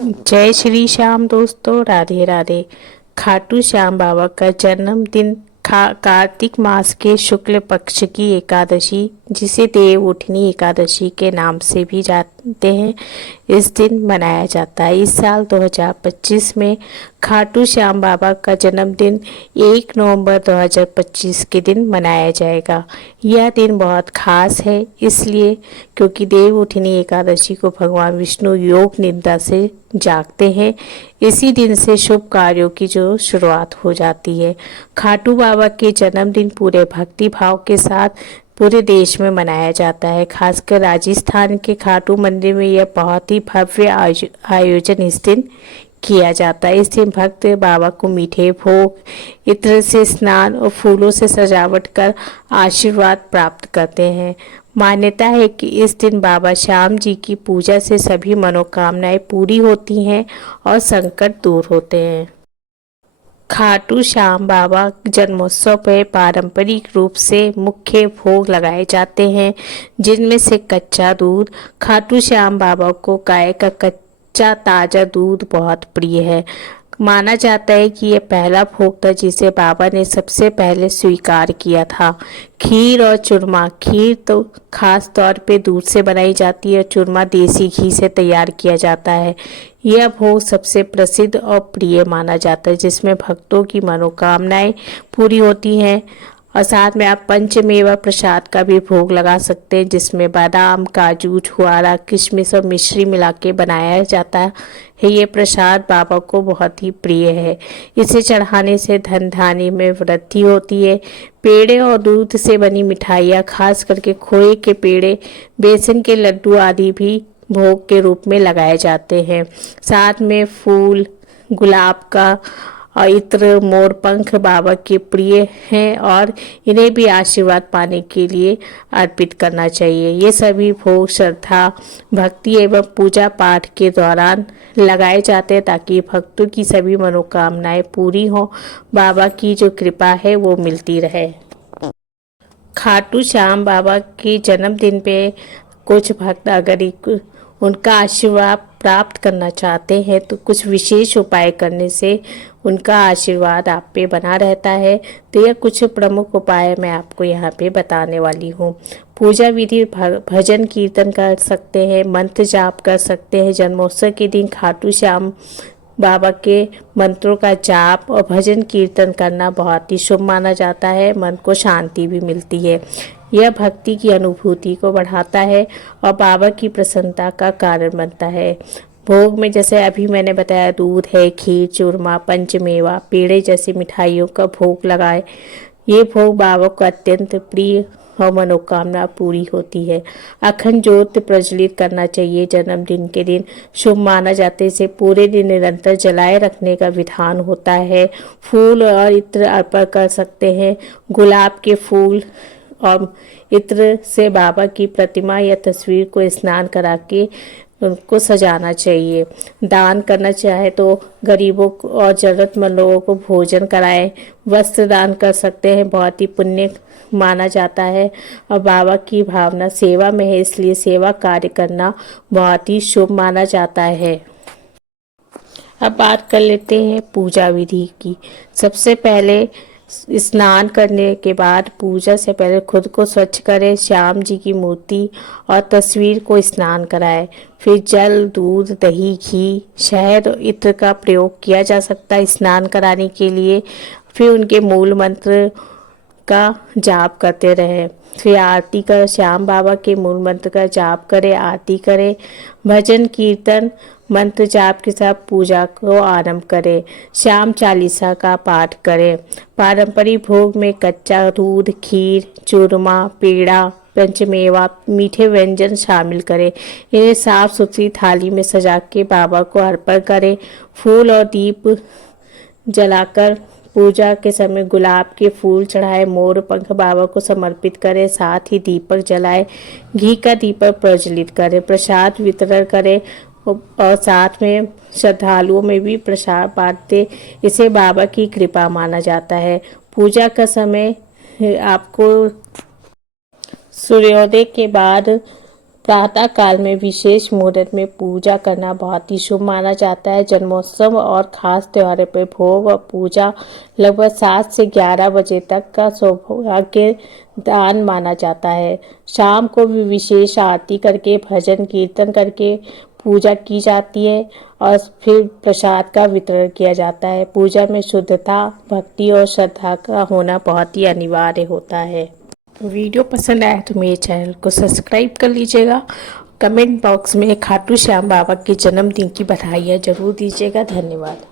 जय श्री श्याम दोस्तों, राधे राधे। खाटू श्याम बाबा का जन्मदिन कार्तिक मास के शुक्ल पक्ष की एकादशी, जिसे देव उठनी एकादशी के नाम से भी जानते हैं, इस दिन मनाया जाता है। इस साल 2025 में खाटू श्याम बाबा का जन्मदिन 1 नवंबर 2025 के दिन मनाया जाएगा। यह दिन बहुत खास है इसलिए क्योंकि देव उठनी एकादशी को भगवान विष्णु योग निद्रा से जागते हैं। इसी दिन से शुभ कार्यों की जो शुरुआत हो जाती है। खाटू बाबा के जन्मदिन पूरे भक्ति भाव के साथ पूरे देश में मनाया जाता है। खासकर राजस्थान के खाटू मंदिर में यह बहुत ही भव्य आयोजन इस दिन किया जाता है। इस दिन भक्त बाबा को मीठे भोग, इत्र से स्नान और फूलों से सजावट कर आशीर्वाद प्राप्त करते हैं। मान्यता है कि इस दिन बाबा श्याम जी की पूजा से सभी मनोकामनाएं पूरी होती हैं और संकट दूर होते हैं। खाटू श्याम बाबा जन्मोत्सव पर पारंपरिक रूप से मुख्य भोग लगाए जाते हैं, जिनमें से कच्चा दूध। खाटू श्याम बाबा को गाय का कच्चा ताजा दूध बहुत प्रिय है। माना जाता है कि यह पहला भोग था जिसे बाबा ने सबसे पहले स्वीकार किया था। खीर और चूरमा। खीर तो खास तौर पे दूध से बनाई जाती है और चूरमा देसी घी से तैयार किया जाता है। यह भोग सबसे प्रसिद्ध और प्रिय माना जाता है, जिसमें भक्तों की मनोकामनाएं पूरी होती हैं। और साथ में आप पंचमेवा प्रसाद का भी भोग लगा सकते हैं, जिसमें बादाम, काजू, छुआरा, किशमिश और मिश्री मिला के बनाया जाता है। ये प्रसाद बाबा को बहुत ही प्रिय है। इसे चढ़ाने से धन धान्य में वृद्धि होती है। पेड़े और दूध से बनी मिठाइयाँ, खास करके खोए के पेड़े, बेसन के लड्डू आदि भी भोग के रूप में लगाए जाते हैं। साथ में फूल, गुलाब का और इत्र, मोर पंख बाबा के प्रिय हैं और इन्हें भी आशीर्वाद पाने के लिए अर्पित करना चाहिए। ये सभी भोग श्रद्धा, भक्ति एवं पूजा पाठ के दौरान लगाए जाते हैं ताकि भक्तों की सभी मनोकामनाएं पूरी हों, बाबा की जो कृपा है वो मिलती रहे। खाटू श्याम बाबा के जन्मदिन पे कुछ भक्त अगर उनका आशीर्वाद प्राप्त करना चाहते हैं तो कुछ विशेष उपाय करने से उनका आशीर्वाद आप पे बना रहता है। तो यह कुछ प्रमुख उपाय मैं आपको यहाँ पे बताने वाली हूँ। पूजा विधि, भजन कीर्तन कर सकते हैं, मंत्र जाप कर सकते हैं। जन्मोत्सव के दिन खाटू श्याम बाबा के मंत्रों का जाप और भजन कीर्तन करना बहुत ही शुभ माना जाता है। मन को शांति भी मिलती है। यह भक्ति की अनुभूति को बढ़ाता है और बाबा की प्रसन्नता का कारण बनता है। भोग में जैसे अभी मैंने बताया, दूध है, खीर, चूरमा, पंचमेवा, पेड़े जैसी मिठाइयों का भोग लगाए। ये भोग बाबा को अत्यंत प्रिय और मनोकामना पूरी होती है। अखंड ज्योत प्रज्वलित करना चाहिए। जन्मदिन के दिन शुभ माना जाते से पूरे दिन निरंतर जलाए रखने का विधान होता है। फूल और इत्र अर्पण कर सकते हैं। गुलाब के फूल और इत्र से बाबा की प्रतिमा या तस्वीर को स्नान करा के उनको सजाना चाहिए। दान करना चाहे तो गरीबों और ज़रूरतमंद लोगों को भोजन कराएं। वस्त्र दान कर सकते हैं, बहुत ही पुण्य माना जाता है और बाबा की भावना सेवा में है, इसलिए सेवा कार्य करना बहुत ही शुभ माना जाता है। अब बात कर लेते हैं पूजा विधि की। सबसे पहले स्नान करने के बाद पूजा से पहले खुद को स्वच्छ करें। श्याम जी की मूर्ति और तस्वीर को स्नान कराएं। फिर जल, दूध, दही, घी, शहद और इत्र का प्रयोग किया जा सकता है स्नान कराने के लिए। फिर उनके मूल मंत्र का जाप करते रहें। फिर आरती कर श्याम बाबा के मूल मंत्र का जाप करें, आरती करें। भजन कीर्तन मंत्र जाप के साथ पूजा को आरंभ करें। श्याम चालीसा का पाठ करें। पारंपरिक भोग में कच्चा दूध, खीर, चूरमा, पेड़ा, पंचमेवा, मीठे व्यंजन शामिल करें। इन्हें साफ सुथरी थाली में सजा के बाबा को अर्पण करें। फूल और दीप जलाकर पूजा के समय गुलाब के फूल चढ़ाए, मोर पंख बाबा को समर्पित करें। साथ ही दीपक जलाए, घी का दीपक प्रज्वलित करें, प्रसाद वितरण करें और साथ में श्रद्धालुओं में भी प्रसाद बांटते। इसे बाबा की कृपा माना जाता है। पूजा का समय आपको सूर्योदय के बाद प्रातः काल में विशेष मुहूर्त में पूजा करना बहुत ही शुभ माना जाता है। जन्मोत्सव और खास त्योहारों पर भोग और पूजा लगभग 7 से 11 बजे तक का सौभाग्य दान माना जाता है। शाम को भी विशेष आरती करके भजन कीर्तन करके पूजा की जाती है और फिर प्रसाद का वितरण किया जाता है। पूजा में शुद्धता, भक्ति और श्रद्धा का होना बहुत ही अनिवार्य होता है। वीडियो पसंद आया तो मेरे चैनल को सब्सक्राइब कर लीजिएगा। कमेंट बॉक्स में खाटू श्याम बाबा के जन्मदिन की बधाइयाँ जरूर दीजिएगा। धन्यवाद।